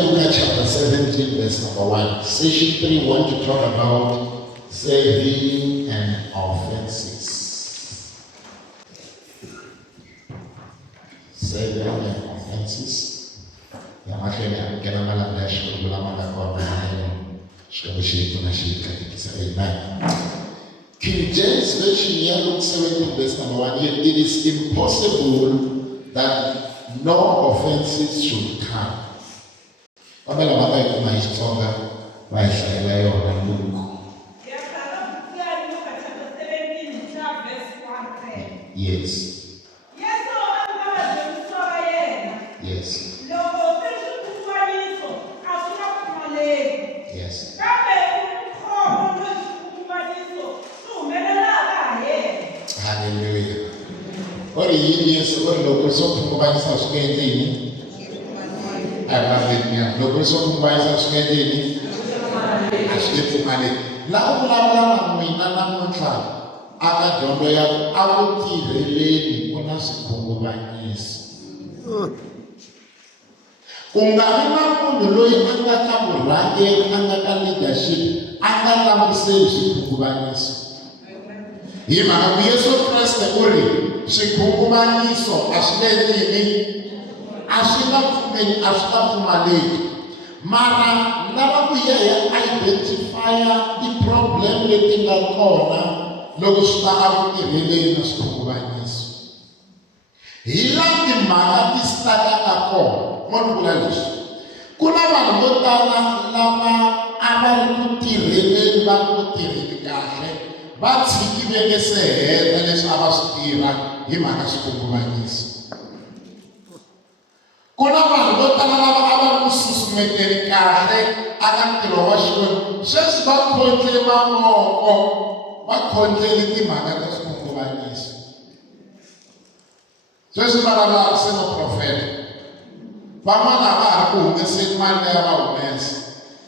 Luke chapter 17, verse number 1. Session 3, want to talk about saving and offenses. Saving and offenses. Amen. King James Version here, Luke 17, verse number 1. It is impossible that no offenses should come. Yes. Yes. Yes. Hallelujah. What is what local so by such getting? I love it. Yeah, local so by such getting. I skip money. Now, we not aka jondo ya awuti releni ona sikungubanyisa. Kungamina munhu loyi anga kamurhangeri anga ka leadership anga lamuseli swikungubanyisa. Hi mhaka ku Yesu Kreste u ri swikungubanyisa a swi le yini a swi nga pfumeli a swi ta pfumaleki. Mara lava ku ya identifya the problem leti nga kona loko swi ta evutirheleni na swikungubanyisi. Hi laha timhaka ti sitakaka kona, mo ni vula leswi. Ku na vanhu vo tala lava a va ri ku tirheleni va ri ku tirheni kahle, va tshikiveke se heta leswi a va swi tirha hi mhaka swikungubanyisi. Ku na vanhu vo tala lava a va ri ku susumeteni kahle aka ntirho wa Xikwembu, sweswi va khontle mavoko va khontleli timhaka ta swikungubanyisi. Sweswi va lava se no profeta. Van'wana va ha ri ku humeseni mali leyi va humesa.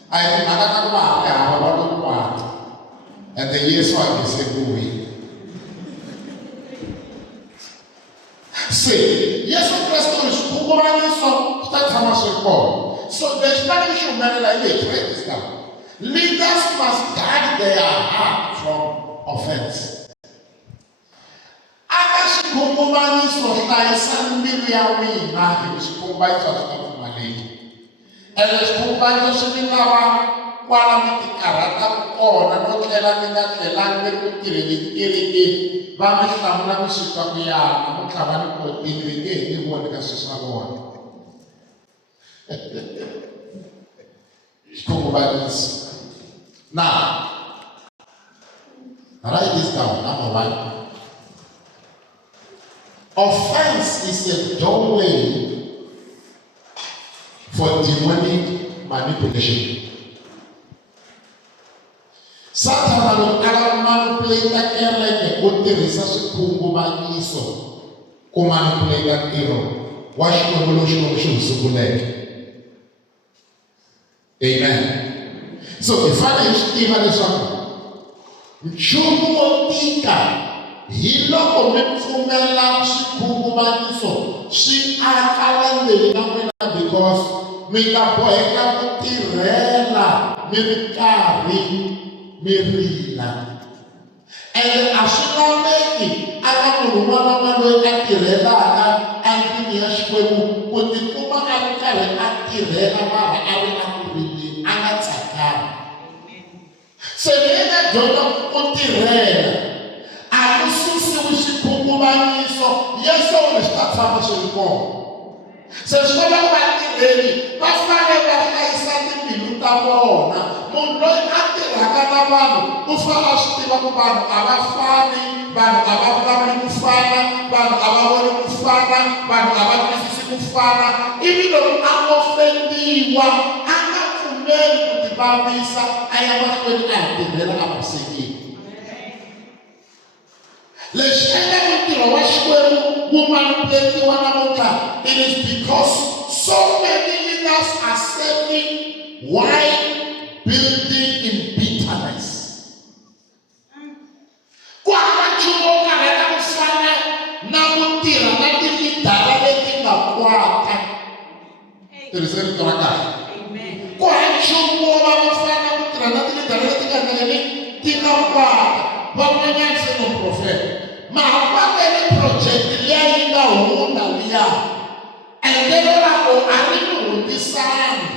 A hi timhaka ta ku va ha ri hava va lo kwata. Ende Yesu a nge se vuyi. Se Yesu Kreste u swikungubanyisi swi ta tshama swi kona. So lexi fanele xi humelela hi lexi, write this down. Leaders must guard their heart from offense. Aka swikungubanyisi hlayisa mbilu ya wena hi swikungubanyisi swi ta pfumaleki. Ende swikungubanyisi swi mi lava kwala mi ti karhata kona no tlela mi nga tlelangi mi ri ku tirheni kerekeni, va mi hlamula mi swi twa ku yana mo tlhava ni kotini mi nge hi ni voni ka swilo swa vona. Swikungubanyisi. Now, write this down, number 1. Offense is a doorway for demonic manipulation. Satana loko a manipulate kereke ku tirhisa swikungubanyisi ku manipulate ntirho wa Xikwembu lowu Xikwembu xi wu sunguleke. Amen. So hi fanele hi swi tiva leswaku nchumu wo tika hi loko mi pfumela swikungubanyisi swi aka la ndzeni ka n'wina, because mi ta boheka ku tirhela mi ri karhi mi rila. Ende a swi laveki aka munhu un'wana na un'wana loyi a tirhelaka endlwini ya Xikwembu ku tikuma a ri karhi a tirhela mara a ri a ku rileni, a nga tsakanga. Se leyi nga dyondza ku tirhela a ku susiwi swikungubanyisi. Yesu u swi ta tshama swi ri kona. Se swi vula ku vatirheli va fanele va hlayisa timbilu ta vona. Munhu loyi a tirhaka na vanhu u fanele a swi tiva ku vanhu a va fani, vanhu a va vulavuli ku fana, vanhu a va voni ku fana, vanhu a va twisisi ku fana. Ivi loko a ofendiwa a nga pfumeli ku tivavisa, a ya mahlweni a hi tirhela a vasekile. Lexi endlaka ntirho wa Xikwembu wu manipuletiwa namuntlha, it is because so many leaders are serving Why building in bitterness? Kwa machumo karena kusana na mutira na tilidara leti na kwata. Teriseni torakari. Kwa machumo wa kusana mutira na tilidara leti na nini tina kwata. Bapanya seno prophet. Mahapa ni project liya ina una liya. Endera ko arimu undisani.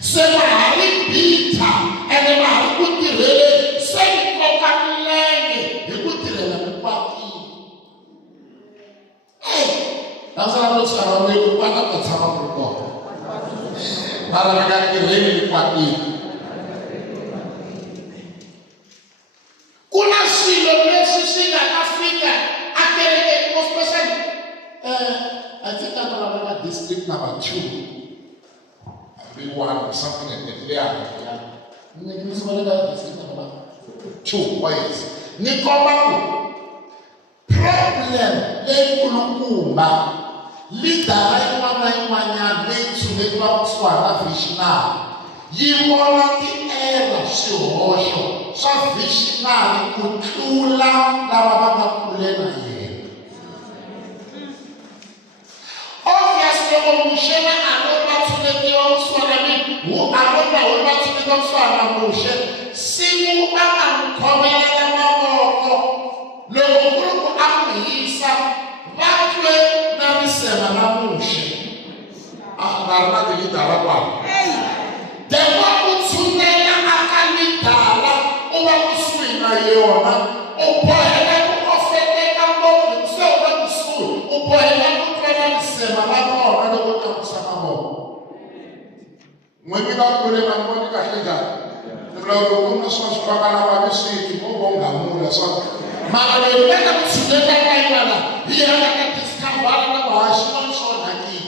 Sema hari bita. Ene mahari kutirele. Sema kokanilenge. Ikutirele mkwati. Nasa nato sama mweku kwa nata sama mweku. Para magakirele mkwati. Kuna silo mesi sina Africa. Akereke especially. I think I'm going to district number 2. One or something like that. Yeah. District number 2. Why is Nikomaku? Problem. Lekulukuma. Lidara imanya netu nekwa swala fishna. Yimola ki era shosho. Sa fishna kutula la baba kulena ye. Obviously, when we share our own to the swalami, who are not our to the swalamotion, see who are coming at the mama. No group of Isa, that way, now is a motion. I'm not the little. The one who soon Akalitala, over the swing, I own, oh, boy, I'm offended, I'm going so much school, oh, boy, I'm when we got to the Monica Higa, the Lord was so strong about the city, Mobonga, so Mother, let them to the Diana. Here I can discover the Washington so lucky.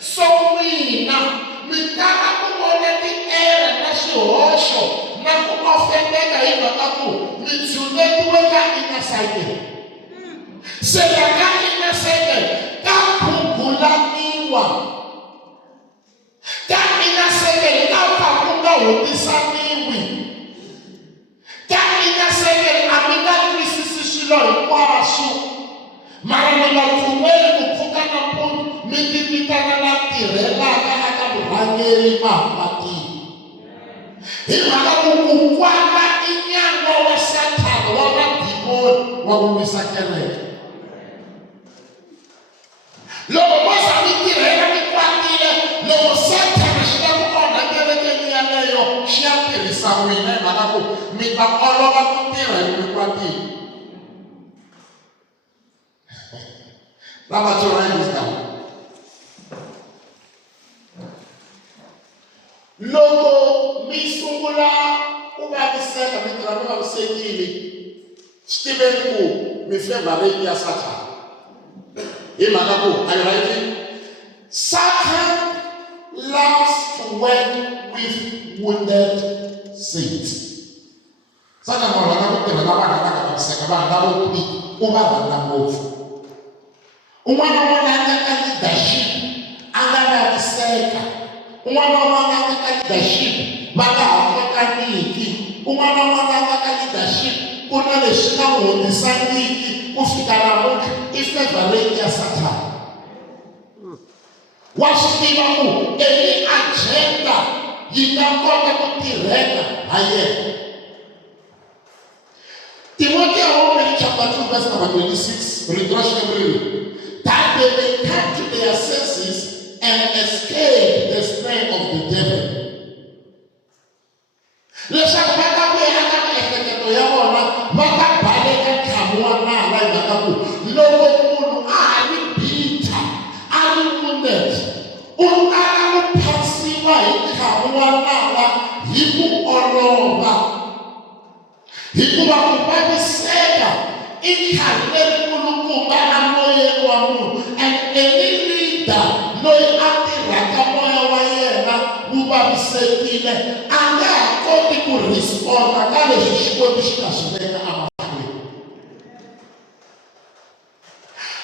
So we now, we can't go let the air and that's your also. Now, often they are able to let the weather in a cycle. Say the guy in a second, that Pukula Niwa. That in a second, that Pakuka will be Sami. That in a second, Amina Christishilo, Wasu. Maramana Fumel, Pukana Pun, Midipitana, Tirela, Hangeli Mapati. Himanaku Kwanda Inyanga was Satan, Wama Dimon, Wamu Sakele. Logo mosa mitire ni kwatile logo senta na shida ko na gele ni aleyo shiapiri sawine manako mita ologa mitire ni kwatile Lama chora is down logo misungula ubabiseka mitira no sekili Stephen ku mifemba rekia sata Imanabu, are you writing? Satan loves to work with wounded saints. Satan will not be able to second leadership, under the second. Leadership, leadership, kuna leshina unisani kufika na ife valekia Satan. Washikima mu any agenda yinakona kutireka aye. Timothy chapter 2 verse number 26 retroactively that they may come to their senses and escape the snare of the devil. Leshapata we hata ekete yabona baka baleka kamwa na la bakaku logo munu ali bita ali kundet unala pasiwa ikamwa na la hibu oloba hibu bakubabi sega ikale kulukumba na moye wa mu and any leader no atiraka moye wa yena ubabi sekile anga to respond akale shishiko bishika shileka amahwe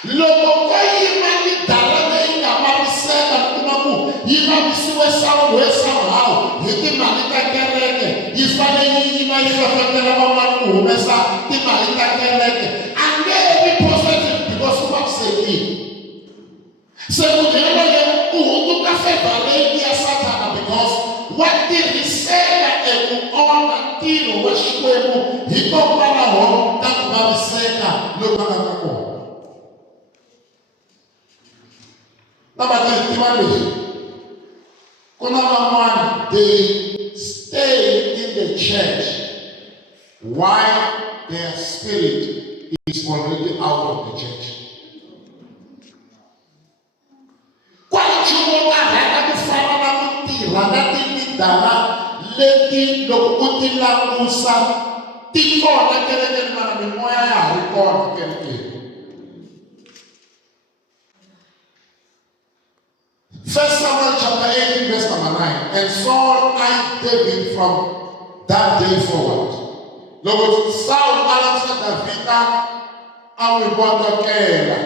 loko yimali dalane ina mabiseka kumaku yimabisiwe sawo we somehow hi timali ta kereke yi fanele yi yima yi hlohlotela van'wana ku humesa timali ta kereke a nge vi positive because u vavisekile. Se munhu yaloye u hunduka favor leyi ya Satana because wa tirhisela eku onha ntirho wa Xikwembu hikokwalaho ka ku vaviseka loku a nga ka kona. Na vatirhi leswi ku na van'wana they stay in the church while their spirit is already out of the church. Nchumu ka rhanga ku fana na ku tirha na tilidara leti loko u ti langusa ti kona kerekeni mara mimoya ya ha ri kona kerekeni. 1 Samuel chapter 18 verse number 9. And Saul eyed David from that day forward. Loko Saul alamsa Davida a n'wi vondokela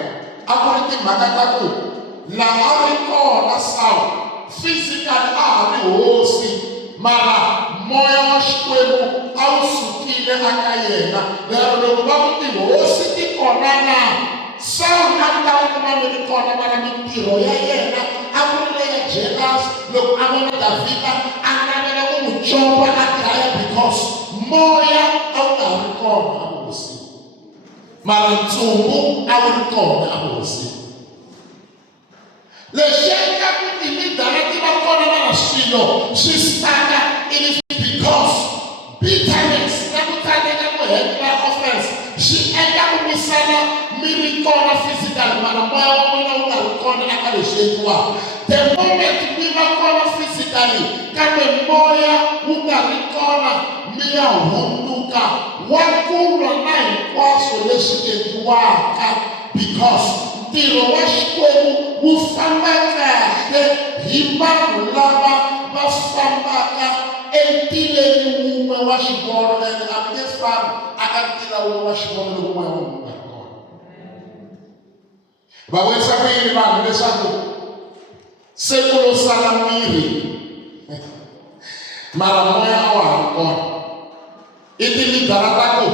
a ku ri timhaka ta ku laha a ri kona Saul physically a ha ri hosi mara moya wa Xikwembu a wu sukile aka yena. Lero loko va ku tihosi ti kona na Saul a ta kuma mi ri kona mara mintirho ya yena a ku ri leya jealous. Loko a vona Davida a navela ku n'wi copa a dlaya because moya a wu nga ri kona a vuhosini mara ntsumbu a wu ri kona a vuhosini. Lexi endlaku tilidara ti va kona mara swilo swi staka it is because bitterness na ku tsandzeka ku handla offense swi endla ku misala mi ri kona physical mara moya wa n'wina wu nga ri kona eka leswi endliwaka. The moment mi va kona physically kambe moya wu nga ri kona mi ya hunduka wa kulwa na hinkwaswo leswi endliwaka because ntirho wa Xikwembu wu famba kahle hi vanhu lava va fambaka entileni wun'we wa xivono ene a mi nge fambi aka ntila wun'we wa xivono loko moya wa n'wina wu nga ri kona. Va vuyisa ku yini vanhu leswaku se ku lo sala miri mara moya a wa ha ri kona. I tilidara ta ku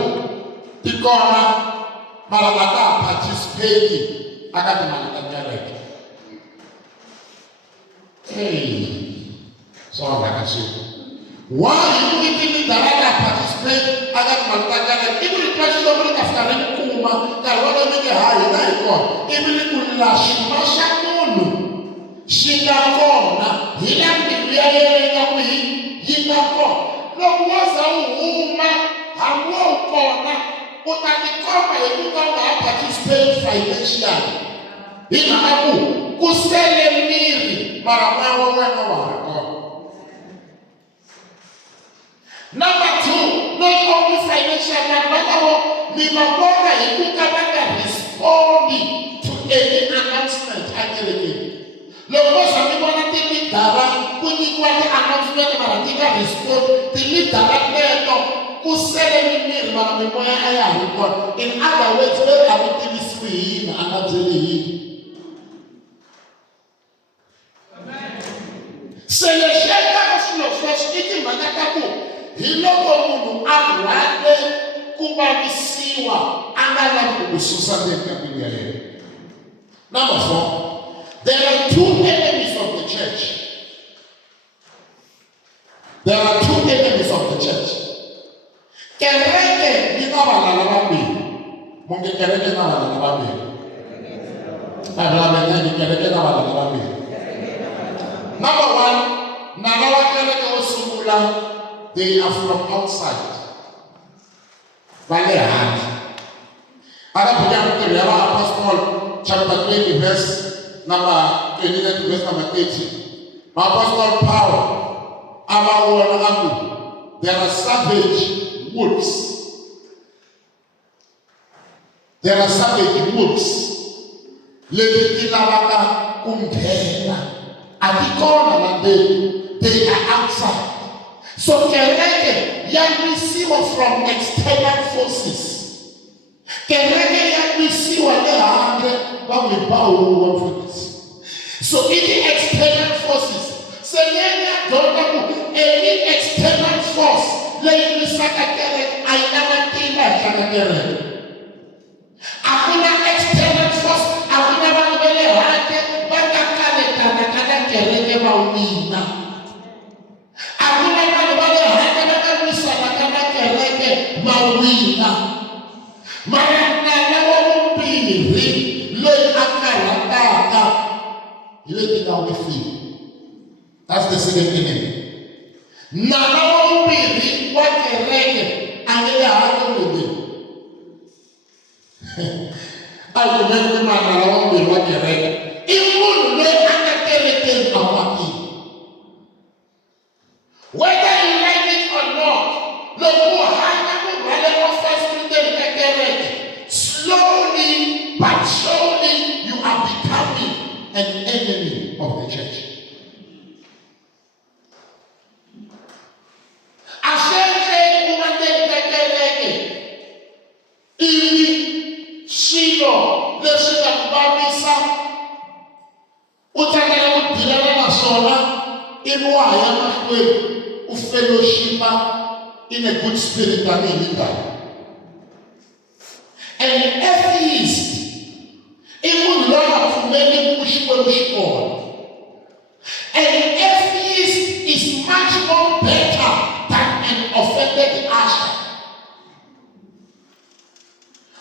ti kona mara va ta ha participate aka timali ta kereke. So like why you tilidara ta participate aka timali ta kereke i ku ri twa xilo mi nga fika ri kuma nkarhi wolowo mi nge hayi na hi kona ivi ri ku la xuma xa munhu xi nga kona hi la mbilu ya yena yi nga ku yi nga kona. Loko wo za wu huma hambi wo wu kona u ta tikomba hi ku ka u nga ha participate financially hi mhaka ku sele miri mara moya wa wena wa ha ri kona. Number two, not only financial mara mi va vona hi ku ka va nga respondi to any announcement akerekeni. Loko vo za mi vona tilidara ku nyikiwa ti-announcement mara ti nga respond tilidara teto ku sele mimiri mara mimoya a ya ha ri kona. In other words leri a ku tivisiwi hi yini a nga byeli hi yini. Se lexi endlaka swilo sweswo i timhaka ta ku hi loko munhu a rhande ku vavisiwa a nga lavi ku susa ndzeni ka mbilu ya yena. Number 4, there are two enemies of the church. There are two enemies of the church. Kereke yi na valala vambirhi. Munge kereke na valala vambirhi. Avulameleni kereke na valala vambirhi. Number 1, na lava kereke wo sungula they are from outside. Va le handle. Aka buka mitirho ya vaapostoli chapter 20 verse number 29 to verse number 30. Apostle Paul ava vona a ku there are savage wolves. There are savage wolves leti ti lavaka ku nghena a ti kona la ndzeni. They are outside. So kereke ya risiwa from external forces. Kereke ya risiwa le handle va n'wi boha for this. So in the external forces Selena don't any external force leyi misaka kereke a yi na matimba hi tlanga kereke. Hakuna external force, hakuna vanhu va le handle va nga kanetana ka na kereke va wina. Hakuna vanhu va le handle va nga lwisana ka na kereke va wina. Mara nala wa vumbirhi loyi a karhataka hi leti nga wifini. That's the second enemy. Nala wa vumbirhi wa kereke a nge le handle lebeni. A yi kumeke manala wa vumbirhi wa kereke i munhu loyi a nga kerekeni a matini. Whether you like it or not, loko u hanya munhu wa le mafasiteni ka kereke, slowly but surely you are becoming an enemy of the church. Swilo leswi nga ku vavisa u tsandzeka ku dilana na swona ivi wa ha ya mahlweni u fellowshipa in a good spirit tanihi mindhawu. An atheist i munhu loyi a pfumeleki ku Xikwembu xi kona. An atheist is much more better than an offended usher.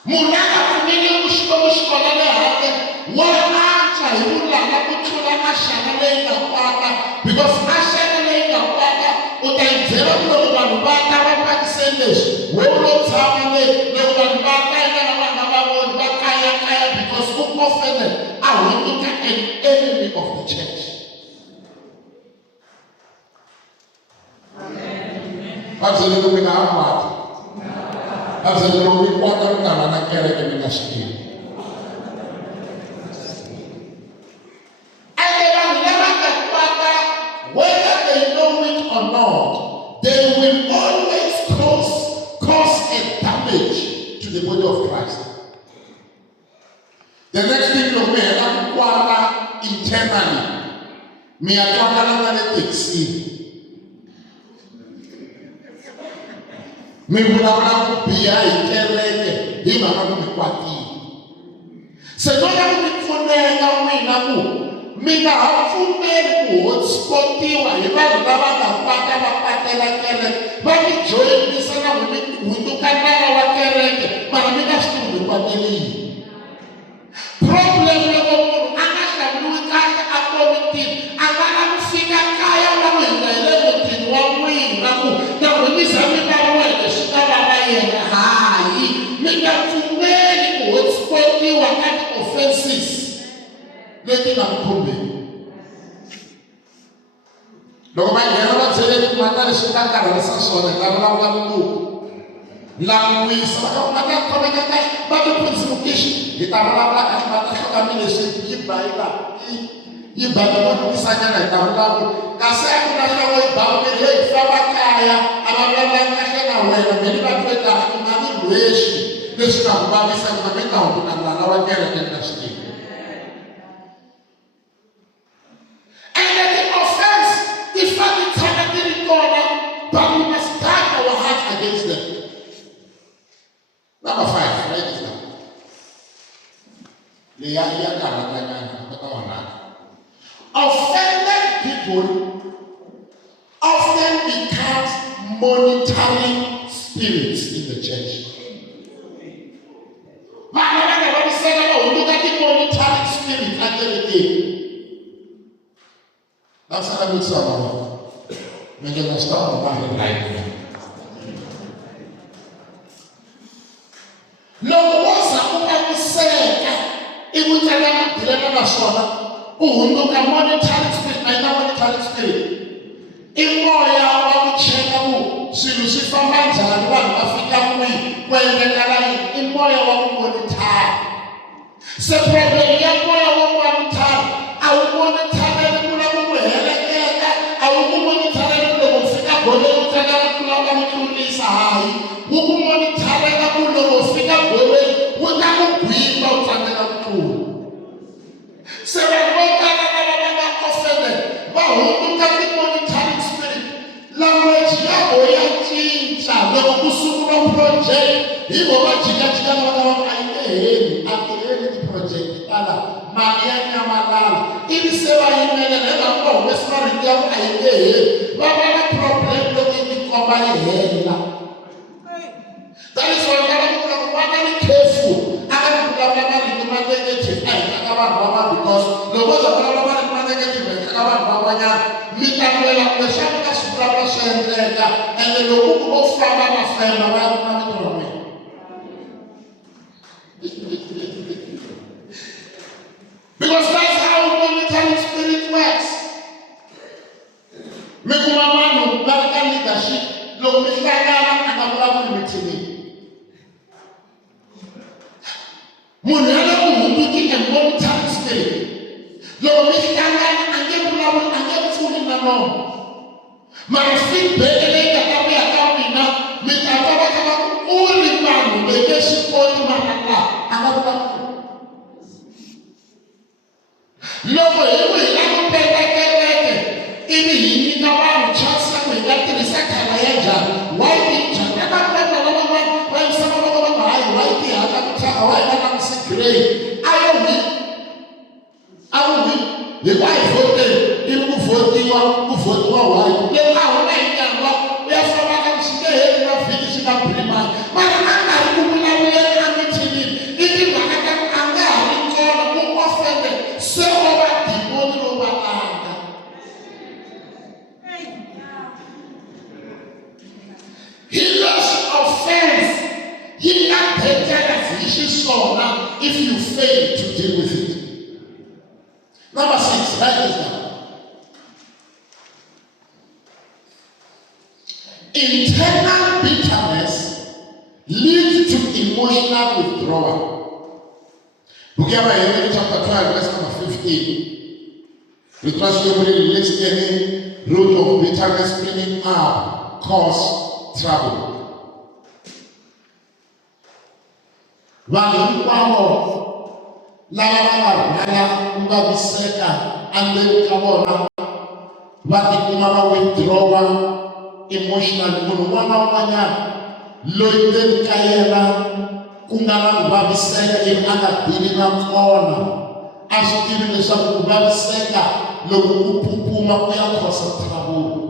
Munhu a nga pfumeleki ku Xikwembu xi kona le handle wa antswa hi vulanga ku tlula ashara leyi nga kwata, because ashara leyi nga kwata u ta yi byela ku loko vanhu va ta va pakise leswi wewe lo tshama le loko vanhu va ta eka na vana va vona va kayakaya because u offended a hunduka an enemy of the church. Va byele ku mi nga ha kwata. Va byele ku mi kwata mi nga va na kereke mi nga swi tivi. Whether they know it or not, they will always cause a damage to the body of Christ. The next thing of me, I'm internally. Me are talking about the me will have be a kereke, him and me. Se non abbiamo fondato un mina hapfumeli ku hotspotiwa hi vanhu lava nga kwata va kwatela kereke va mi joyinisa na hundukanala wa kereke mara mi nga swi tivi kwatele yini. Problem loko munhu a nga hlamuriwi kahle a komitini a nga na ku fika kaya na ku hina hi le mutini wa n'wina ku na ku misa mi va wena swi ta va va yena. Hayi mi nga pfumeli ku hotspotiwa ka ti-offenses leti nga mukhumbeni. Loko va nghena va byele timhaka leswi nga karhalisa swona hi ta vulavula ngopfu langwisa va ka va nga khomeka kahle va ti-principation hi ta vulavula kahle va ta hloka leswi yi bayibalisanyana hi ta vulavula kasi a ku na nhloko yi bawumeli heyi famba kaya a va vulavula kahle na wena meni va twe kahle ku nga ni lwexi leswi nga ku vavisa ku na mi nga hundukanana wa kereke na swi tivi. But we must guard our hearts against them. Number 5, write it down. Offended people often become monitoring spirits in the church. Look at the monitoring spirit at the day. That's what I'm saying. Make it stop about it right now. No was a say it would tell them to let them assume. Oh, look at monetary spirit, I know monetary spirit. In more, I will check out. So you see from my child, one African way, when they are in more, I will monetary. So, probably, young boy, I will monetary. I will monetary. I will monetary. Gole utaka kulanga mkulisa hai huku monitare na kulo fika gole utakugwimba utaka mkulu sema ngoka na offended ba hunduka loko ku sungula project hi vo va jikajika lava va a yi nge heli a tirheli ti-project tala mali ya nyamalala ivi se va yimelela hi loko va humesa marito ya ku a yi nge heli va va na problem loko yi tikomba yi hela. That is why I am careful. I am negative. I am because the words of God negative. And the look of family. Because that's how monetary spirit works. Mekumamano, Vatican leadership, lo mishakana akabulabu mitini. Munala kuhunduki and monetary spirit. Lo mishakana akabulabu akabulabu na no. Marafiki bedele katabi akabina mitakaba kama uli manu begeshi koti mahalla akabulabu. Logo yewe ilamu peke ibi yini kama mchasa mwingati nisakala yaja waiti chakaka kwa wai sama baba hai waiti hata mchaka wai kama msikirei ayo ni wai vote ibi kuvotiwa wai le hao na inyangwa ya sama kama msikirei na fiti shika prima mara anga kumuna wele amitini ibi makaka anga alikona kukwafende sewa he loves offense. He not take that as issue now if you fail to deal with it. Number 6, write this down. Internal bitterness leads to emotional withdrawal. Look at Nehemiah chapter 12, verse number 15. Because you will release any root of bitterness springing up, cause trouble. Vanhu hinkwavo lava va nga rhwala ku vaviseka endzeni ka vona va tikuma va withdrawa emotionally. Munhu un'wana na un'wanyana loyi ndzeni ka yena ku nga na ku vaviseka ivi a nga dili na kona a swi tivi leswaku ku vaviseka loko ku pupuma ku ya khosa trouble.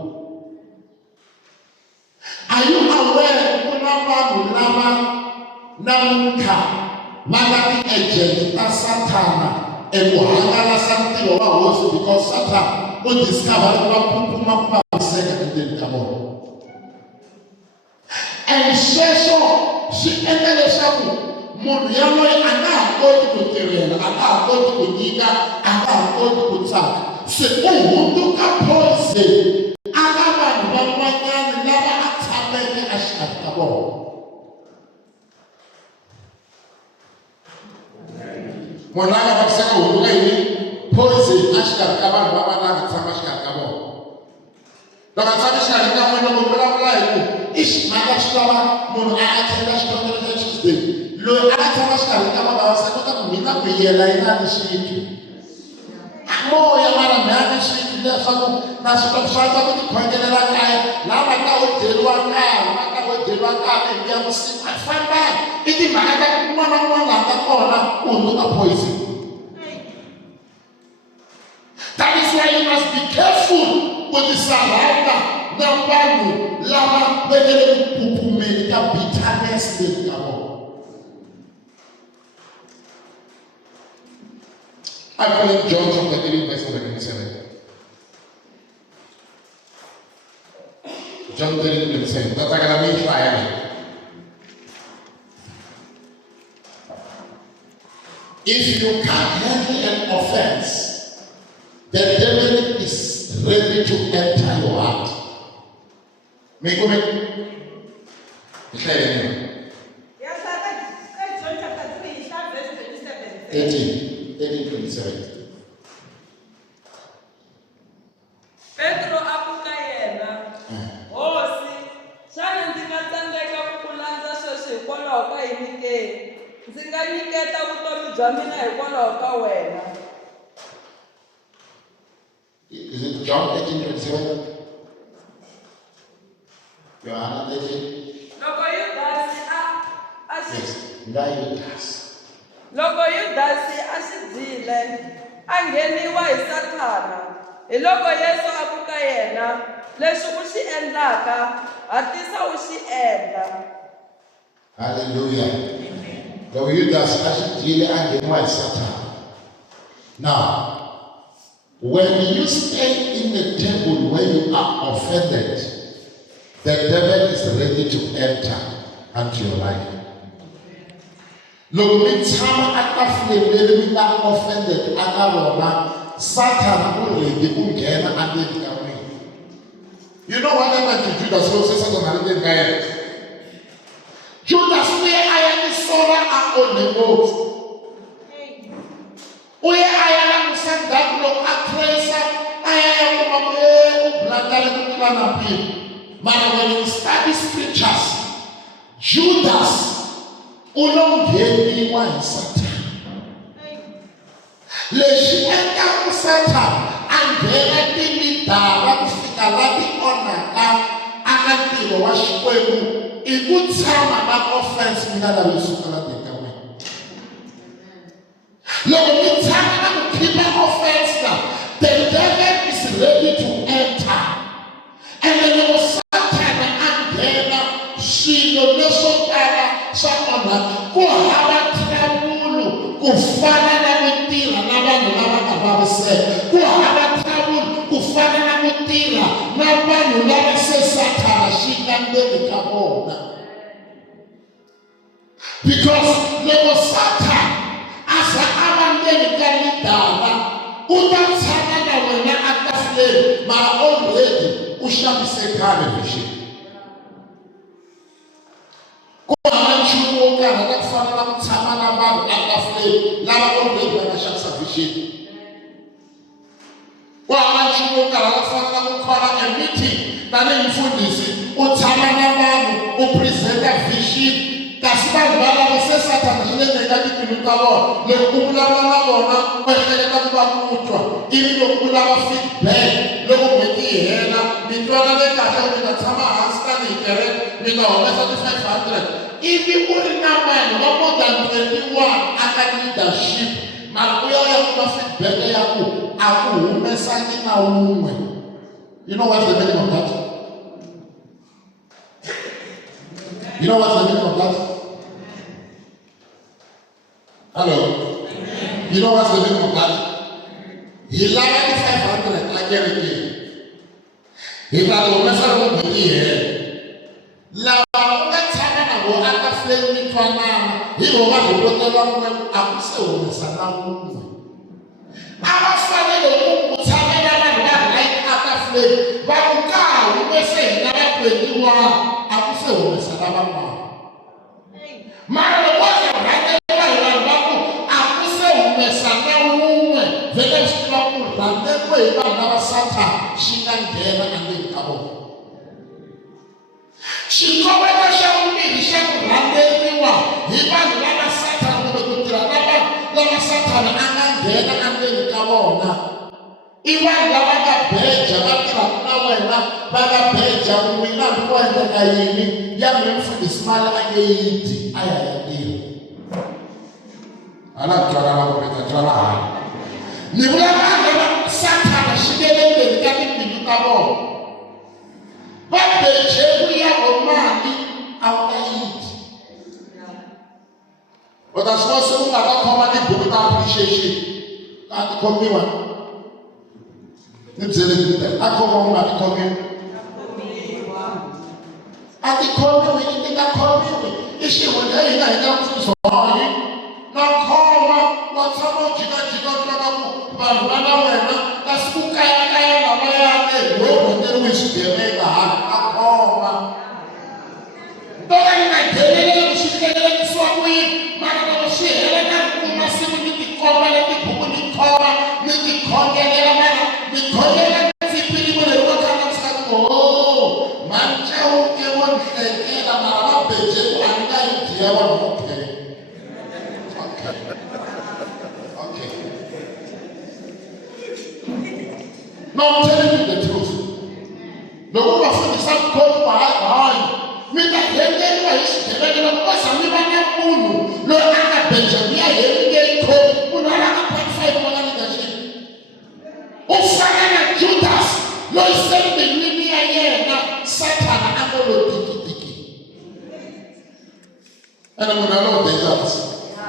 Are you aware ku na vanhu lava namuntlha va nga ti-agent ta Satana eku hangalasa ntirho wa hosi because Satan u discover ku va pupuma ku vaviseka endzeni ka vona. And sweswo swi endla leswaku munhu yaloye a nga ha koti ku tirhela, a nga ha koti ku nyika, a nga ha koti ku tsaka. Se u hunduka poison aka vanhu van'wanyana lava a tshameke exikarhi ka vona. Munhu la nga vaviseka hunduka yini poison exikarhi ka vanhu lava nga tshama exikarhi ka vona. Loko a tshama exikarhi ka n'wina loko vulavula hi ku mhaka swi lava munhu a attenda xikombelo xa Tuesday loyi a nga tshama exikarhi ka vavasati kota ku mina ku yela yi nga ni xintu moya mara mhani swintu leswaku na swilo swa ku tikhongelela kaya lava nga wo deriwa kaya va nga wo deriwa kaya hi ya vusiku a famba i timhaka ta kun'wana na kun'wana laha ka kona u hunduka poison. That is why you must be careful with the surrender na vanhu lava va nga le ku pupumeni ka bitterness leyi ka vona. I believe John chapter 3 verse 27. John 3:27. Tataka na Israel. If you can't handle an offense, the devil is ready to enter your heart. Make it. Yes, John chapter 3, verse 27. 18:27. Petro akuka yena. Hosi, xana ndzi nga tsandzeka ku ku landza sweswi hikwalaho ka yini ke? Ndzi nga nyiketa vutomi bya mina hikwalaho ka wena. Is it John 18:27? Yohana 13. Loko Yudasi Yes, Judas. Loko Yudasi a xi dyile a ngheniwa hi Sathana, hi loko Yesu a ku ka yena, leswi u xi endlaka hatlisa u xi endla. Hallelujah. Loko Judas a xi dyile a ngheniwa hi Sathana. Now, when you stay in the temple where you are offended, the devil is ready to enter into your life. Loko mi tshama atafuleni leri mi nga offended aka rona, Satan u ready ku nghena endzeni ka n'wina. You know what happened to Judas loko se Satan a ri ndzeni ka yena? Judas uye a ya ni sola a onhe ngopfu. Uye a ya langusa ndzhaku loko a trace a ya kuma ku blandale ku tlula na mpimo. Mara when you study scriptures, Judas u lo ngheniwa hi Satan. Lexi endlaku Satan a nghena timidara ku fika la ti onhaka aka ntirho wa Xikwembu i ku tshama na offense mi nga lavi sukela teka wena. Loko mi tshama na ku khipa offense na, the devil is ready to enter. And then loko Satan a nghena swilo leswo tala swa onha, ku hava trouble ku fana na ku tirha na vanhu lava nga vaviseka, ku hava trouble ku fana na ku tirha na vanhu lava se Satan xi nga ndzeni ka vona. Because loko Satan a za a va ndzeni ka lidala, u ta tshama na wena atafuleni, mara already u xavisekile vision. Ku hava nchumu wo karhata ku fana na ku tshama na vanhu atafuleni lava already va nga xavisa vision. Ku hava nchumu wo karhata ku fana na ku khola a meeting tanihi mfundhisi u tshama na vanhu u presenta vision, kasi vanhu valavo se Satan xi le ndzeni ka timbilu ta vona. Loko u vulavula na vona u ehleketa ku va ku twa, ivi loko u lava feedback loko n'hweti yi hela mi twanane kahle mi ta tshama hansi tanihi kereke mi ta humesa ti-500, ivi u ri na vanhu va more than 21 aka leadership, mara u ya kuma feedback ya ku a ku humesangi na wun'we. You know what's the meaning of that? You know what's the meaning of that? Hello? You know what's the meaning of that? He lied 500 again. He got to mess up with me here. Lava unga tshama na vo atafuleni mi twanana, hi vo va rhukotela n'we a ku se humesana wun'we. A va fanele ku tshama na vanhu va right atafuleni va ku ka humese hina va 21 a ku se humesana van'wana. Mara loko va rhangela hi vanhu va ku a ku se humesana wun'we, vhele swi tiva ku rhangeriwe hi vanhu lava Satan xi nga nghena endzeni ka vona. Xikombeto xa vumbirhi xa ku rhangeriwa hi vanhu lava Satan kumbe ku tirha na vanhu lava Satan a nga nghena endzeni ka vona, i vanhu lava nga beja va tirhaka na wena, va nga beja ku n'wina hambi ko endleka yini ya mi mfundhisi mali a nge yi dyi a ya ya tirha. Hala twanana kumbe ta twana hala. Ni vula vanhu lava Satan xi nge le ndzeni ka timbilu ta vona, va beje ku ya mali a wu nga yi dyi. U ta swi vona se u nga ta khoma tibuku ta appreciation a ti khomiwa ni byele vita a khoma u nga ti khomiwi, a ti khomiwi i ti nga khomiwi i xihundla hina hi nga mfuzonyi na khoma wa tshama u jikajika u tlaka ku vanhu va na wena, kasi ku kayakaya lavayani ho rhonderiwe hi swigevenga hala a khoma. Ntoka ni nga ngheneleli ku swi fikelelekisiwa ku yini, mara loko swi hela na kuma siku ni tikomba le tibuku ni khoma ni tikhongelela, mara ni khongela ntsipini ku leri va kanakisa ku manca wu ke wo ni hlekela, mara va beje ku a ni nga yi dyiya vanhu okay. Benjamin loko ko sami va na munhu loyi a nga Benjamin ya helike kho munhu a nga qualified wa leadership. U fana na Judas loyi sembelweni ya yena Satan a ngo lo tikitiki. Ana munhu a lo dangerous.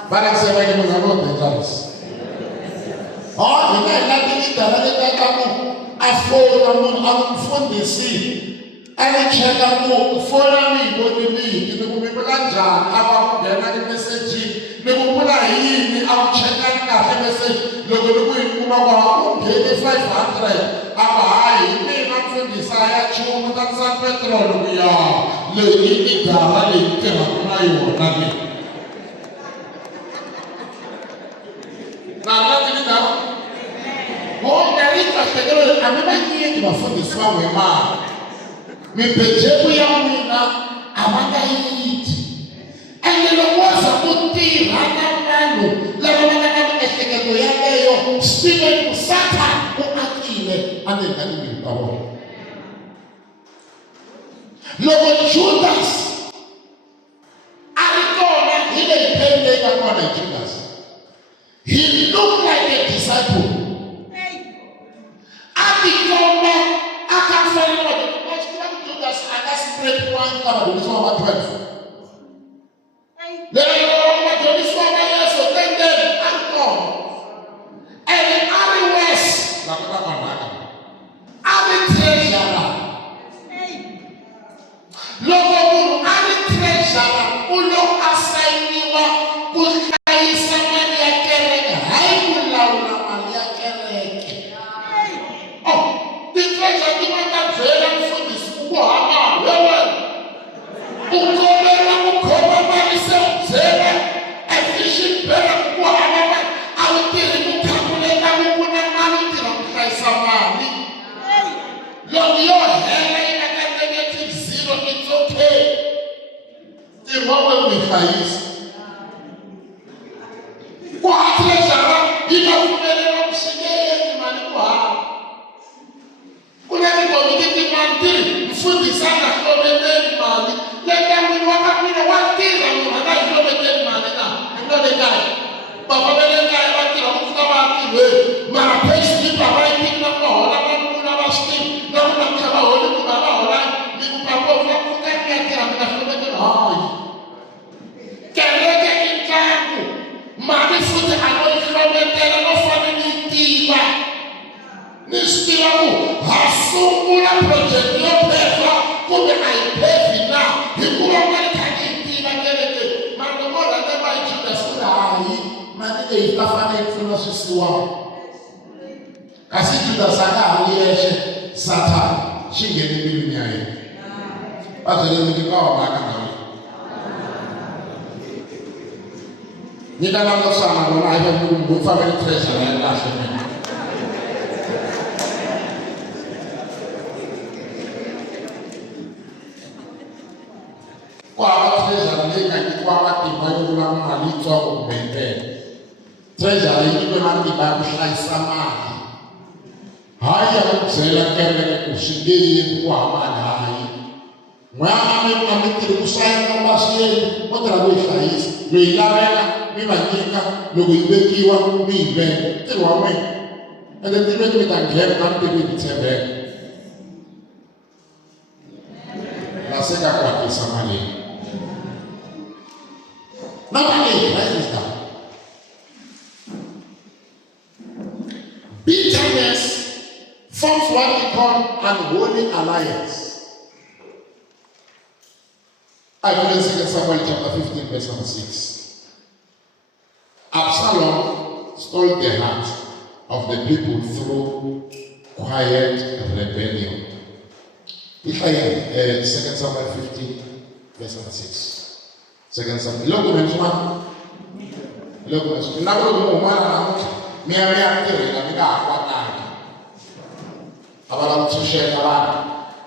Bana kusema ni munhu a lo dangerous. Hina hi na tilidara leta ka ku a fona munhu a n'wi mfundhisi a n'wi cheka ku fona mi vonile ni ku mi vula njhani a va ku nghena timeseji ni ku vula hi yini a ku cheka ni kahle meseji loko ni ku yi kuma ku ku ngheni 500 a va hayi mina mfundhisi a ya chumu ta San Petrol ku ya leyi i dara leyi tirhaka na yona leyi na tilidara. Dari kategori amebanyie bafundisi bamwe ma mipejeku ya mwina abanga yiti ende lokwaza kutirha na vanhu lava va nga na miehleketo yaleyo Stephen Musaka u akile anendanini ka vona. Loko Judas a ri kona hi leyi pheni leyi nga kona hi Judas, he looked like a disciple. One cover the one about 12. Then I go over to this one years so then I'm gone. And in Ari West, Ari Treasurer. Logo Ari Treasurer, ulo asainiwa kukaisa mali ya kereke, haikulaula mali ya kereke. Oh, the treasurer kimanga vela mfundisi kuhama wewe. Ukolela mukoma malise uzela efishing bela kuhama awutiri mukhamulela mukuna malutira mukhaisa mali. Loko yo hela ina ka negative 0 it's okay. Tiwawe mukhaisa. Kwa treasurer inakumelela mshikeni mali kuhama. Kuna komiti mantiri mfundisa na komiti mali. Leta mwini wakamwina watira mwina hilo mali na mwile kai baba bele kai watira mfuka wakire mara pesi ni baba iti na kohola mwina washti na mwina mchaba holi mwina hola ni mpambo mfuka mwatira mwina hilo hai keleke inkangu mali futi hanoi hilo no fane ni tiba ni stila mu hasungula project yo pefa kume aipefi na hikuwa mwani kakiti na keleke mando moda nema ichuda sura hayi manike itafane mfuno sisi wao kasi juda saka aliyeshe Satan shingeni mbili nyaye azele mjikawa maka nawe nika namo sana wana hivyo mungu family treasure ya kashe kwa treasure leka kwa matimba yula malitwa kubende treasure yibe matimba kuhlaisa mali haya kutsela kele kushindie kwa amani hayi mwana amitiri kusaya kama siye otra kuhlaisa loilavela mimanyika lokuibekiwa mibe tirwa mwe ende tibe mitangela namtiri kutsembeka naseka kwa kisamali. Number 8, write this down. Bitterness forms what we call unholy alliance. I read in 2 Samuel chapter 15, verse 6. Absalom stole the heart of the people through quiet rebellion. If I am 2 Samuel 15, verse 6. Second Samuel. Logo mensuman. Logo mensuman. Nago mo umana mia tere na mika akwata. Abala mtushe kabana.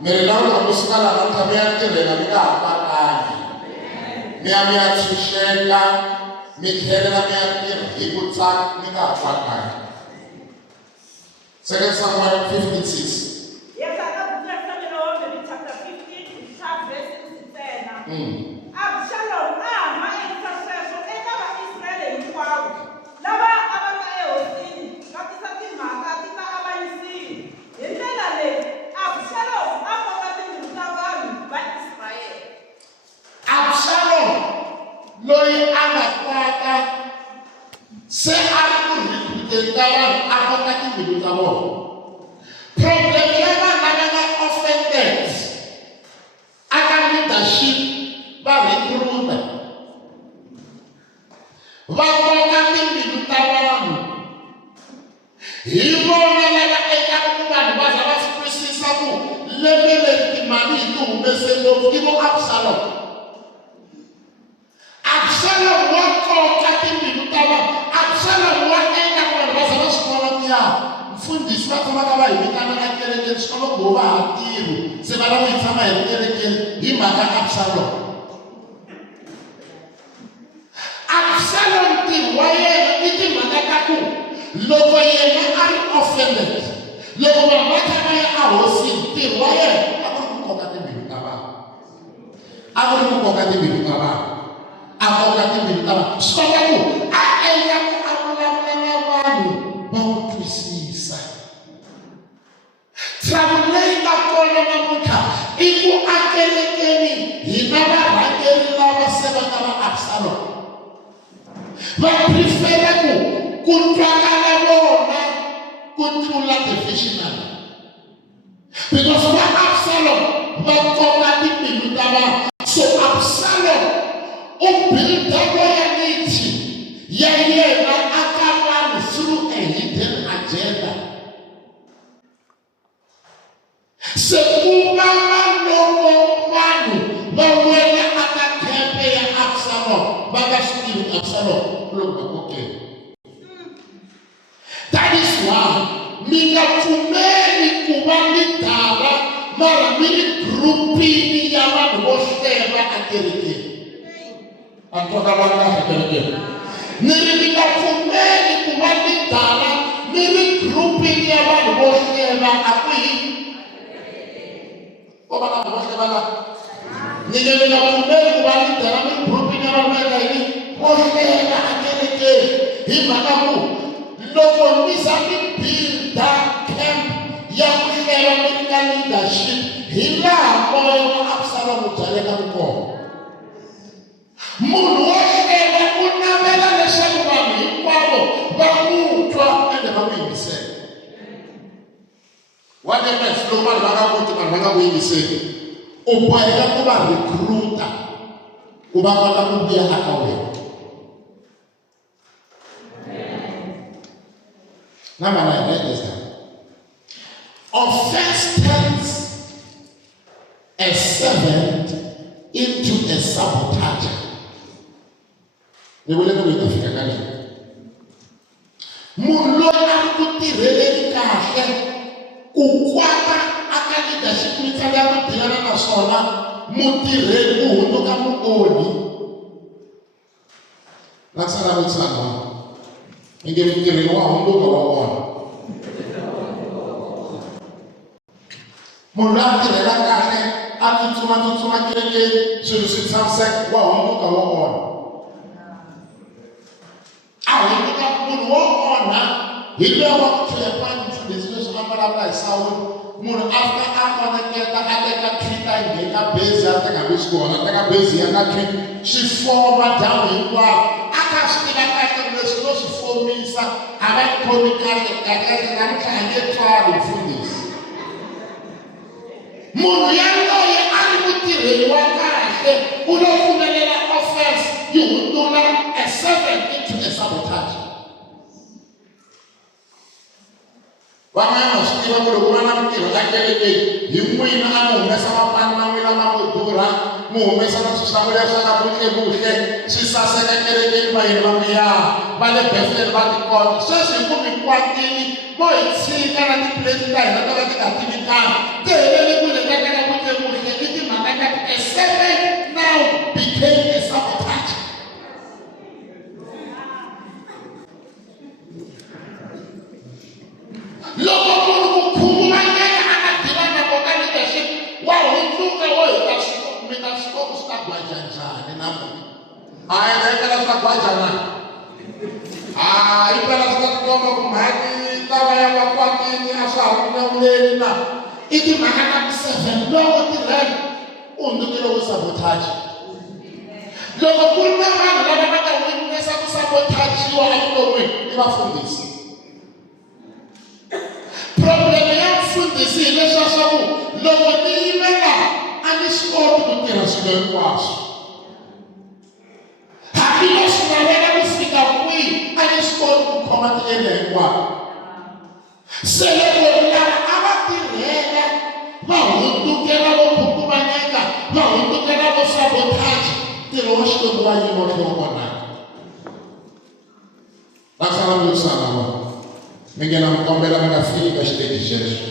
Mere nago amusikala na mia tere na mika akwata. Mia tusheka mikhere na mia tere hikutsa mika akwata. Second Samuel 15:6. Chapter 15, verse 10. Absalom se a ri ku recruiteni ka vanhu a koka timbilu ta vona. Problem ya vanhu lava nga offended aka leadership va recruiter va koka timbilu ta vanhu hi vona lava endlaka ku vanhu va za va swi twisisa ku lembe leri timali hi ti humese ngopfu i vo Absalom. Absalom wa koka timbilu ta vanhu. Absalom wa endla ku vanhu va za va swi vona ku ya mfundhisi va tshamaka va hi vitana ekerekeni swi kala ku va ha tirhi se va lava yi tshama hi ri kerekeni hi mhaka Absalom. Absalom ntirho wa yena i timhaka ta ku loko yena a ri offended, loko vanhu va tshama ya a hosini, ntirho wa yena a ku ri ku koka timbilu ta vanhu. A ku ri ku koka timbilu ta vanhu. A koka timbilu ta vanhu. Swi kota ku a endla ku a vulavula na vanhu va n'wi twisisa. Trouble leyi nga kona namuntlha i ku akelekeni hina varhangeri lava se va nga va Absalom. Va prefera ku twakala vona ku tlula the visionary. Because va Absalom va koka timbilu ta vanhu. So Absalom u builda loyalty ya yena aka vanhu through a hidden agenda. Se ku va loko vanhu va wela aka kempe ya Absalom va nga swi tivi Absalom loko okay. That is why mi nga pfumeli ku va lidara mara mi ri groupini ya vanhu vo hleva ekerekeni. A toka va nga ekerekeni. Ni ri mi nga pfumeli ku va lidara mi ri groupini ya vanhu vo hleva a kwihi. Ko va na vo hleva la. Ni nga pfumeli ku va lidara mi ri groupini ya vanhu va yini vo hleva ekerekeni. Hi mhaka ku loko mi za mi builda camp ya ku hleva mi ri ka leadership hi laha moya wa Absalom wu byalekaka kona. Munhu wo hleva u navela leswaku vanhu hinkwavo va n'wi twa ende va n'wi yingisela. What happens loko vanhu va nga koti vanhu va nga n'wi yingiseli? U boheka ku va recruiter ku va kota ku vuya aka wena. Number 9, write this down. Offense turns a servant into a sabotager. Munhu loyi a ri ku tirheleni kahle ku kwata aka leadership mitlangu ya ku dilana naswona mutirheli u hundzuka muonhi. Lakusana mutshama inge mutirheli wa hundzuka wa wona. Munhu loyi a tirhela kahle a tsutsuma kerekeni swilo swi tshamiseka wa hundzuka wa wona. A hundzuka munhu wo onha hi loyi wa ku tlhepa mfundhisi leswi a vulavula hi Sawule. Munhu after a koneketa a teka Twitter a nghena base a teka base kona a teka base ya ka Twitter swi foma dyambu hinkwaro. A kha swi tiva kahle leswi no swi fomisa a va khomi kahle namuntlha a nge twali mfundhisi. Munhu yaloye a ri mutirheli wa kahle u lo pfumelela offense yi hundula a servant into a sabotage. Van'wana swi tiva ku loko va na mintirho a kerekeni hi n'wina a mi humesa mapani ma n'wina ma mo durha mi humesa na swihlawulo swa ka vuhle swi saseka kerekeni va yini va miya va le Bethel va tikota. Sweswi hi ku mi kwatini vo hi tshika na tipleti ta hina to va ti nga tivikanga ti helele kule ka ka vuhle i timhaka ta a servant now became a sabotage. Loko munhu ku khunguvanyeka a nga dilana koka leadership wa hundzuka wo hita mina swikomu swi ta gwaja njhani namuntlha. A endlekela swi ta gwaja na hi phela swi ta tikomba ku mhani ta va ya makwatini a swa ha ri nyawuleni na i timhaka ta ku seven loko tirhela u hundzuke loko sabotage. Loko ku ri na vanhu lava va nga n'wi yimisa ku sabotajiwa evuton'wini i vafundhisi. Problem ya mfundhisi hileswaku loko ni yimela a ni swi koti ku tirha swilo hinkwaswo. Hambileswi navela ku fika kwihi a ni swi koti ku khoma tiendla hinkwato. Se loko lava a va tirhela va hundukela vo khunguvanyeka, va hundukela vo sabotage, ntirho wa Xikwembu va yima tlhelo vonaka. Nasana mi lwisana vona mi nghena mi kombela mi nga fiki ka xiteji xexo.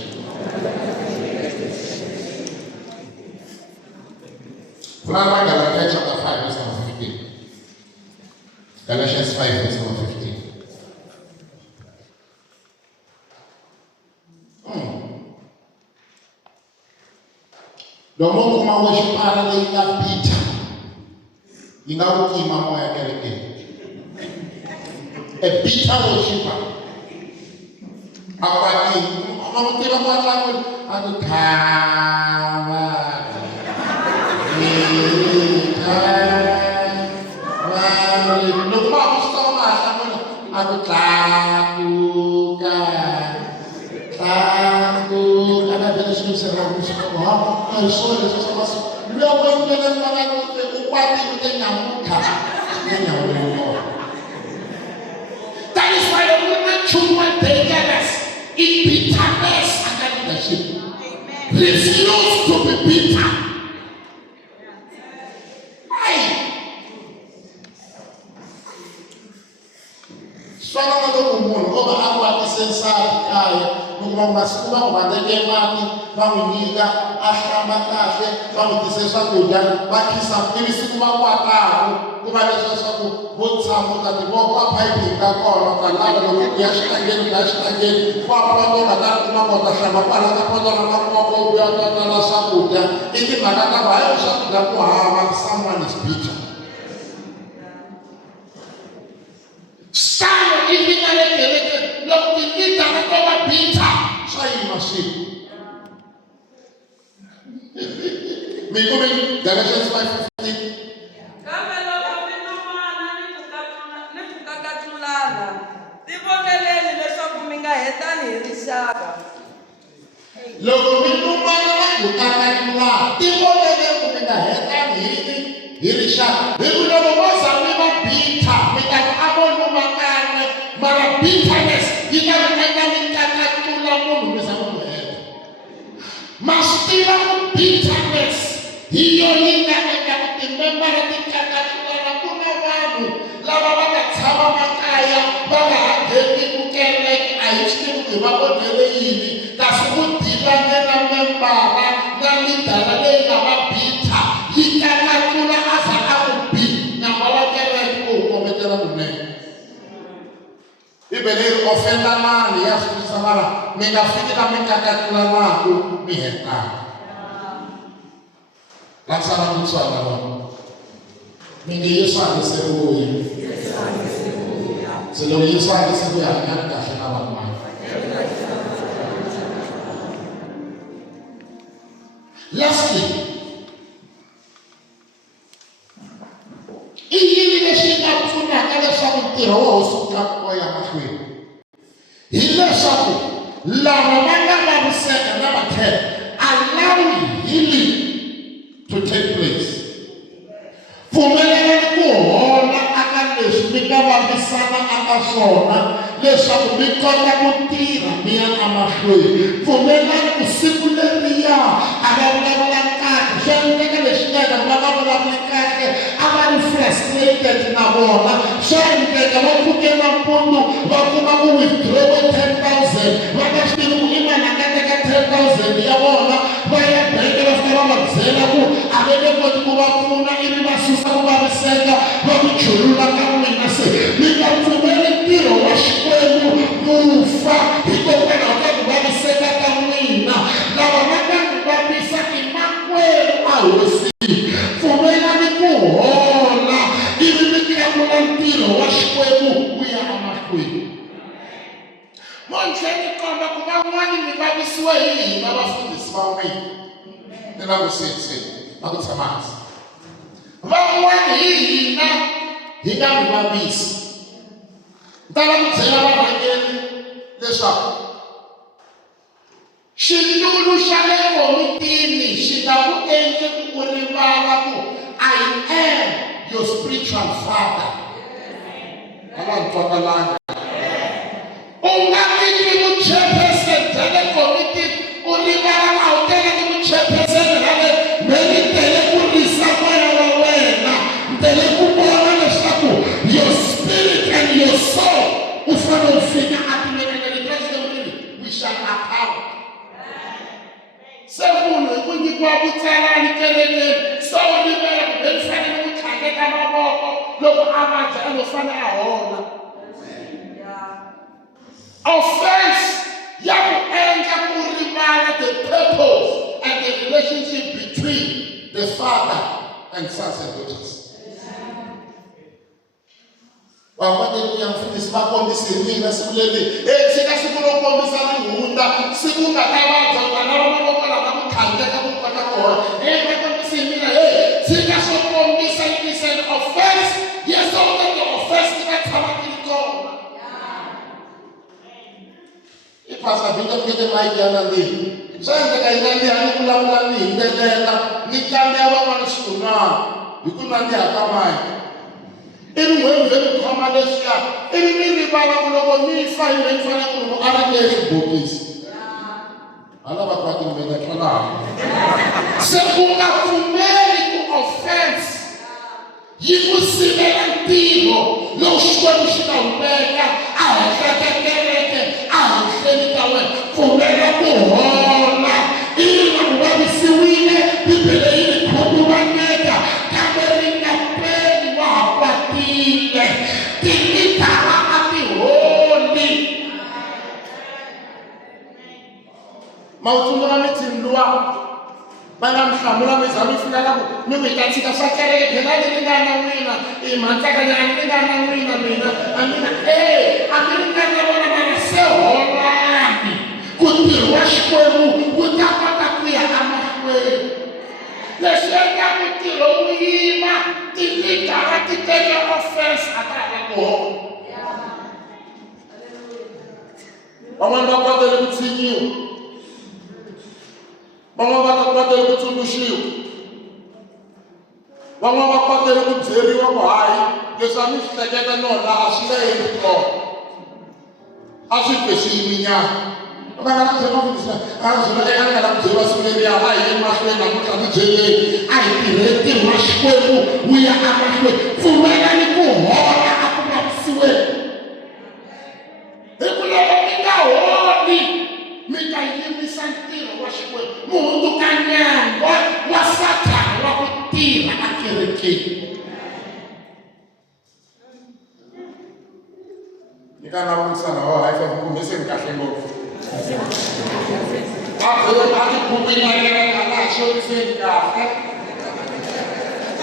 Pfulani va Galatians chapter 5 verse number 15. Galatians 5 verse number 15. Loko kuma wa xipara leyi nga Peter yi nga ku kima moya kerekeni. A bitter worshiper. Apatini. Kamu tidak buat lagu. Aku kawan. Lupa aku setengah sama. Aku takutkan. Takut. Ada beres serang semua. Harus ada sesuatu. Dia pun jangan makan upati kita nyamuk. Dia nyamuk. That is why the women children bitterness, in bitterness and leadership. Refuse to be bitter. Why? Swala ngalo kumuntu ngoba akwati sensati kaya noma masikuba ngobandeke mati banginika ahlamba kahle bangitise swakudya bakhisa ibisiku bakwataho kuba leswo swaku vutshamo ka tiboko a pipe ka kona ka lava loko ya xitangeni va nga ta kuma kota hlamba kwala ka poto na mavoko u ya na swakudya i timhaka ta ku hayi swakudya ku hava someone is bitter. Sano ivi na le kereke loko tinyita na to va bitter swa yima swilo. Mi come Galatians 5:15. Loko mi lumana na ku kakatula tivonele ku mi nga hetani hi rixaka hi ku loko vo za mi va bitter mi ta ku a vo luma kan'we mara bitterness yi ta ku endla mi kakatula munhu mi za mi n'wi heta. Ma swi tiva ku bitterness hi yo yi nga endla ku timembara ti kakatulana. Ku na vanhu lava va nga tshama makaya va nga ha ngheni ku kereke a hi swi tivi ku hi va onhele yini kasi ku dilane na membara na lidala leyi nga va bitter yi kakatula a za a ku bi nyama wa kereke ku hu kombetela kunene. Bibele yi ofenda mani ya swi twisa mara mi nga fiki la mi kakatulanaku mi hetana. Lakusana kutswala vona mi nge Yesu a nge se vuyi. Se loko Yesu a nge se vuyi hanyani kahle na van'wana. Lastly, i yini lexi nga pfunaka leswaku ntirho wa hosi wu tlakuka ya mahlweni? Hileswaku lava va nga vaviseka na vakheta allow healing to take place. Pfumelelani ku hola aka leswi mi nga vavisana aka swona leswaku mi kota ku tirha mi ya emahlweni. Pfumelelani ku siku leriya a va vulavula kahle swi endleka leswi nga va nga vulavuli kahle a va ri frustrated na vona. Swa endleka va pfuke nampundzu va kuma ku withdraw 10,000 va nga swi tivi ku i mani a nga teka 10,000 ya vona va ya bank va fika va va byela ku a va nge koti ku va pfuna ivi va susa ku vaviseka va ku chulula ka n'wina. Se mi nga pfumeli ntirho wa Xikwembu wu fa hikokwalaho ka ku vaviseka ka n'wina. Lava va nga ku vavisa i makwerhu a hosini. Pfumelani ku hola ivi mi tlakula ntirho wa Xikwembu wu ya emahlweni. Montlheni komba ku van'wani mi vavisiwa hi hina vafundhisi va n'wina. Ni na ku siyiseni na ku tshama hansi. Van'wani hi hina hi nga mi vavisi tala ku byela varhangeri leswaku xitulu xa le komitini xi nga ku endli ku u rivala ku I am your spiritual father. A va twakalanga. U nga titwi mu-chairperson bya le komitini u rivala a wu tele ni mu-chairperson rale ni tele ku risa moya wa wena, ni tele ku vona leswaku your spirit and your soul u fanele u fika atimelekele president we shall account. Se munhu hi ku nyikiwa vutsalani kerekeni so u rivela kumbe ni fanele ku tlhandleka mavoko loko a vabya ene u fanele a hola. Offense ya ku endla ku rivala the purpose and the relationship between the father and sons and daughters. Van'wana ku ya mfundhisi va kombise hi mina siku leri tshika siku ro kombisa rihunda siku nga ta vabya vana va mavoko lama ku tlhandleka ku kota kona va kombise hi mina tshika swo kombisa it is an offense yes so that the offense ti nga tshama ti ri kona. Pastor Bishop ke mic yana leyi swi endleka hi nandziha ni vulavula ni himbelela ni tlangela van'wana xikun'wana hi ku nandziha ka mike ivi n'wembe ni khoma leswiya ivi mi rivala ku loko mi fa hi mi fanele ku loko a ri le xibokisi hala vakwati mi ta twalaha se u nga pfumeli ku offense yi ku sivela ntirho lowu xikwembu xi nga humeka a henhla ka kereke a henhleni ka wena pfumela ku hola ina ku vavisiwile bibele yi ri khunguvanyeka kambe ri nga peli wa ha kwatile tilitara a ti holi mawutsundzuka mitsindluwa va nga mi hlamula mi za mi fika ka ku mi ku hi ta tshika swa kereke phela ni ringana na n'wina i mhantsakanyana ni ringana na n'wina mina a mina a mi ringana na vona mara se holani ku ntirho wa xikwembu wu ta kota ku ya emahlweni. Leswi endlaku ntirho wu yima tilitara ti teka offense a ta hala ku hola. Van'wana va kotele ku tshinyiwa, van'wana va kotele ku tsundzuxiwa, van'wana va kotele ku byeriwa ku hayi leswi a mi swi hleketa nona a swi le endli kona a swi twe swi yiminyana va nga na byela mafundhisi a byela eka nga na byeriwa siku leriya a hi emahlweni namuntlha mi byeleni a hi tirheni ntirho wa xikwembu wu ya emahlweni pfumelani ku hola a ku vavisiweni hi ku loko mi nga holi mi ta yimisa ntirho wa xikwembu mu hundzuka nyangwa wa Sathana wa ku tirha a kerekeni. Ni ka navunisana hayi fa ku kumbe se ni kahle ngopfu a byela a ti khumbinyakela nga na xoriseni kahle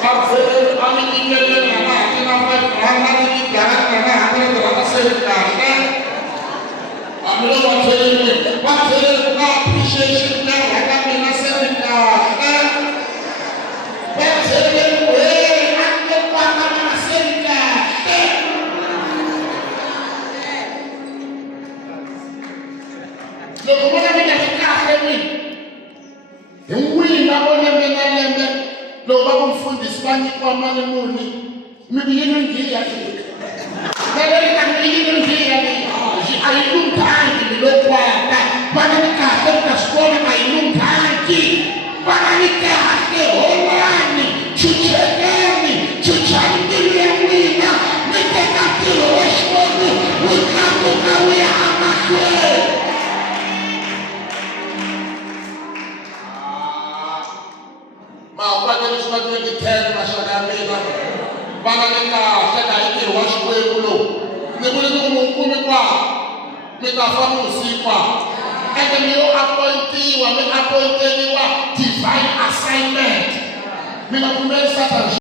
a byela a mi nyikelela nga na ti na rhanga ni tigarata na hambi ni rhanga se kahle hambi loko va byele na appreciation na rhanga mina se ni kahle va byele ku a nge kwanga mina se ni kahle. Loko vona mi nga ri kahle n'wina hi n'wina vo lembe na lembe loko va ku mfundhisi va nyikiwa mali muni mi ku yi lunghiya na leri ka mi yi lunghiya leyi a yi lunghangi mi lo kwata vana ni kahle mi ta swi vona a yi lunghangi vana ni kahle holani chuchekeni chuchani mbilu ya n'wina mi teka ntirho wa xikwembu wu tlakuka wu ya emahlweni. Makwatele swi va 2010 maxaka ya mina vana ni kahle ka hi ntirho wa xikwembu lowu ni vule ni ku mi kumi kwala mi ta fa mi usikwa ende mi yo appointiwa mi appointeliwa divine assignment mi nga pfumeli Satan